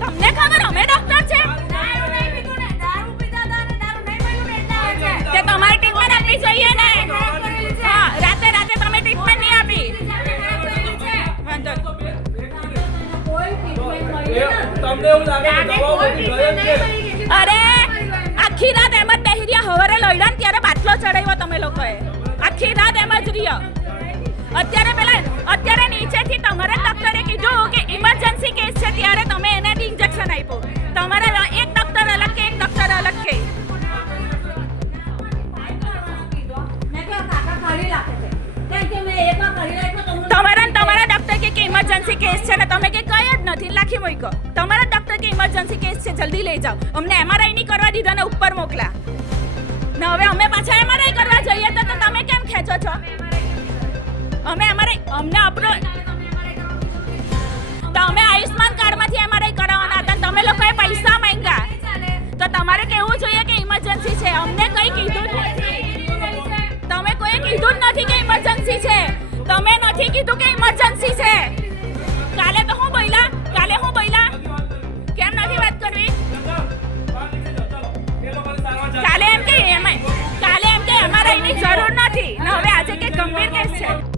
તમને ખબર અમે ડોક્ટર છે? તે તમારે ટ્રીટમેન્ટ આપવી જોઈએ ને? રાતે રાતે તમે ટ્રીટમેન્ટ નહીં આપી. અરે આખી રાત એમ જ બેહી રહ્યા. હવારે લડ્યા ને ત્યારે બાટલો ચડાવ્યો તમે લોકોએ. આખી રાત એમ જ રહ્યો. અત્યારે પેલા અત્યારે નીચેથી તમારે ડોક્ટરે કીધું કે ઇમરજન્સી કેસ છે ને તમે કે કઈ જ નથી, લાખી મૂક્યો તમારા ડોક્ટર કે ઇમરજન્સી કેસ છે, જલ્દી લઈ જાઓ. અમને એમઆરઆઈ ની કરવા દીધા ને ઉપર મોકલા. ને હવે અમે પાછા એમઆરઆઈ કરવા જઈએ તો તમે કેમ ખેંચો છો? અમે અમારે અમને આપણો તો અમે આયુષ્માન કાર્ડમાંથી એમઆરઆઈ કરાવવાના હતા તમે લોકોએ પૈસા માંગ્યા. તો તમારે કેવું જોઈએ કે ઇમરજન્સી છે. અમને કઈ કીધું નથી. તમે કોઈ કીધું જ નથી કે ઇમરજન્સી છે. તમે નથી કીધું કે